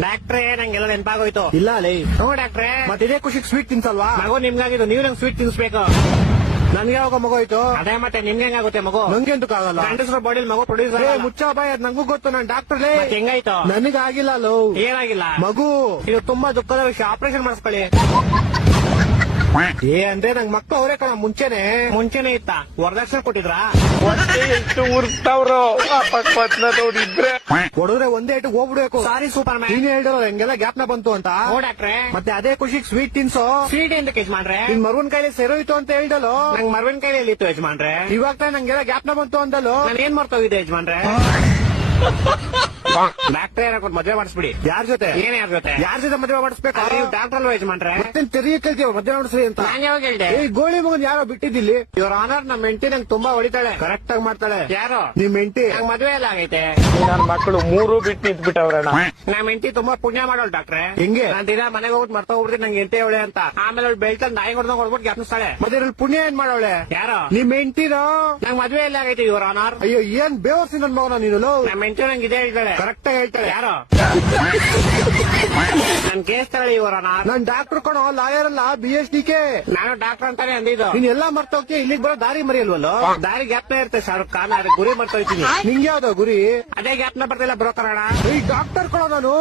ಡಾಕ್ಟ್ರೇ ನಂಗೆಲ್ಲ ನೆನಪಾಗೋಯ್ತು. ಇಲ್ಲ ಲೇ, ಹ್ಞೂ ಡಾಕ್ಟ್ರೇ. ಮತ್ತೆ ಇದೇ ಖುಷಿಗೆ ಸ್ವೀಟ್ ತಿನ್ಸಲ್ವಾ? ಮಗು ನಿಮ್ಗಾಗಿದ್ದು, ನೀವು ನಂಗೆ ಸ್ವೀಟ್ ತಿನ್ಸ್ಬೇಕು. ನನ್ಗೆ ಯಾವಾಗ ಮಗು ಆಯ್ತು? ಅದೇ ಮತ್ತೆ ನಿಮ್ಗೆ ಹೆಂಗಾಗುತ್ತೆ ಮಗು? ನಂಗೆ ಎಂತಕ್ ಆಗಲ್ಲ. ಗಂಡಸ್ರ ಬಾಡಿಲ್ ಮಗು ಪ್ರೊಡ್ಯೂಸ್ ಮುಚ್ಚ ಬಾಯ್, ಅದ್ ನಂಗೂ ಗೊತ್ತು, ನಾನ್ ಡಾಕ್ಟರ್ ಲೇ. ಹೆಂಗಾಯ್ತು? ನನಗಾಗಿಲ್ಲ ಲೋ. ಏನಾಗಿಲ್ಲ ಮಗು ಇದು ತುಂಬಾ ದುಃಖದ ವಿಷಯ. ಆಪರೇಷನ್ ಮಾಡಿಸ್ಕೊಳ್ಳಿ. ಅಂದ್ರೆ ನಂಗ್ ಮಕ್ಳು ಅವರೇ ಕಣ ಮುಂಚೆನೆ ಇತ್ತ? ವರದಕ್ಷಿಣೆ ಕೊಟ್ಟಿದ್ರಾ? ಎಷ್ಟು ಉರ್ತಾವ್ರು ನೋಡಿದ್ರೆ ಹೊಡೆದ್ರೆ ಒಂದೇ ಇಟ್ಟು ಹೋಗ್ಬಿಡ್ಬೇಕು. ಸಾರಿ ಸೂಪರ್ ಮ್ಯಾನ್. ನೀನ್ ಹೇಳಿದ್ರು ಹೆಂಗೆಲ್ಲ ಜ್ಞಾಪನ ಬಂತು ಅಂತ. ಹ್ಞೂ ಡಾಕ್ಟ್ರೇ. ಮತ್ತೆ ಅದೇ ಖುಷಿಗೆ ಸ್ವೀಟ್ ತಿನ್ಸೋ. ಸ್ವೀಟ್ ಎಂತ ಯಜಮಾನ್ರೆ? ನಿನ್ ಮರುವನ್ ಕೈಲಿ ಸೆರೋಯ್ತು ಅಂತ ಹೇಳ್ದಲ್ಲೋ. ನಂಗ್ ಮರವಿನ ಕೈಯಲ್ಲಿ ಇತ್ತು ಯಜಮಾನ್ರೆ. ಇವಾಗ ತಾನೇ ನಂಗೆಲ್ಲ ಜ್ಞಾಪನ ಬಂತು ಅಂದಲ್ಲೋ. ನಾನು ಏನ್ ಮರ್ತೋಗಿದೆ ಯಜಮಾನ್ರೆ? ಡಾಕ್ಟ್ರೇ ಏನಾಗ್ಬಿಟ್ಟು ಮದ್ವೆ ಮಾಡಿಸ್ಬಿಡಿ. ಯಾರ ಜೊತೆ? ಏನ್ ಯಾರ ಜೊತೆ? ಯಾರ ಜೊತೆ ಮದುವೆ ಮಾಡಿಸ್ಬೇಕು? ನೀವು ಡಾಕ್ಟರ್ ಅಲ್ವಾ ಯಜಮಾನ್ರೆ? ಮತ್ತೆ ತೆರಿಗೆ ಕೇಳ್ತೀವ ಮದುವೆ ಮಾಡಿಸ್ರಿ ಅಂತ. ನಾನ್ ಯಾವಾಗ ಹೇಳ್ದೆ? ಈ ಗೋಳಿ ಮಗನ್ ಯಾರೋ ಬಿಟ್ಟಿದ್ದಿಲ್ಲಿ. ಇವ್ರ ಆನರ್ ನಮ್ಮ ಹೆಂಡತಿ ನಂಗೆ ತುಂಬಾ ಹೊಡಿತಾಳೆ. ಕರೆಕ್ಟ್ ಆಗಿ ಮಾಡ್ತಾಳೆ. ಯಾರು? ನಿಮ್ ಹೆಂಡತಿ. ನಂಗ್ ಮದ್ವೆ ಎಲ್ಲ ಆಗೈತೆ. ನನ್ ಮಕ್ಕಳು 3 ಬಿಟ್ಟು ನಿಂತ್ಬಿಟ್ಟವ್ರಣ್ಣ. ನಮ್ಮ ಹೆಂಡತಿ ತುಂಬಾ ಪುಣ್ಯ ಮಾಡೋಳು ಡಾಕ್ಟ್ರೆ. ಹೆಂಗೆ? ನಾನ್ ದಿನ ಮನೆಗೆ ಹೋಗ್ಬಿಟ್ಟು ಮರ್ತ ಹೋಗ್ಬಿಡ್ತೀನಿ ನಂಗೆ ಎಂಟೆ ಅವಳೆ ಅಂತ. ಆಮೇಲೆ ಅವ್ಳು ಬೆಳ್ತಂದ್ ನಾಯಿ ಹೊಡೆದಂಗ್ ಹೊಡ್ಬಿಟ್ಟು ಜ್ಞಾಪಿಸ್ತಾಳೆ. ಮತ್ತೆ ಇದ್ರಲ್ಲಿ ಪುಣ್ಯ ಏನ್ ಮಾಡವಳೆ? ಯಾರು? ನಿಮ್ ಹೆಂಡತಿರೋ. ನಂಗ್ ಮದ್ವೆ ಎಲ್ಲ ಆಗೈತೆ ಇವ್ರ ಆನರ್. ಅಯ್ಯೋ ಏನ್ ಬೇವರ್ಸಿ ನನ್ ಮಗನ ನೀನು. ನಮ್ಮ ಹೆಂಡತಿ ನಂಗೆ ಇದೇ ಹೇಳ್ತಾಳೆ. ಕರೆಕ್ಟ್ ಆಗಿ ಹೇಳ್ತಾಳೆ. ಯಾರು? ನನ್ ಕೇಸ್ ತಗೊಳ್ಳಿ ಇವ್ರ ಆನರ್. ನಾನ್ ಡಾಕ್ಟರ್ ಕಣೋ, ಲಾಯರ್ ಅಲ್ಲ, BSDK. ನಾನು ಡಾಕ್ಟರ್ ಅಂತಾನೆ ಅಂದಿದ್ದು. ನೀನ್ ಎಲ್ಲಾ ಮರ್ತೋಗ್ತೀಯ, ಇಲ್ಲಿಗೆ ಬರೋ ದಾರಿ ಮರಿಯಲ್ವಲ್ಲೋ. ದಾರಿ ಗ್ಯಾಪ್ನ ಇರುತ್ತೆ ಶಾರುಖ್ ಖಾನ್. ಅದಕ್ಕೆ ಗುರಿ ಮರ್ತೋಯ್ತೀನಿ. ನಿಂಗೆ ಯಾವ್ದೋ ಗುರಿ? ಅದೇ ಗ್ಯಾಪ್ನ ಬರ್ತಿಲ್ಲ ಬ್ರೋಕರ್ ಅಣ್ಣ. ಈ ಡಾಕ್ಟರ್ ಕಣೋ ನಾನು.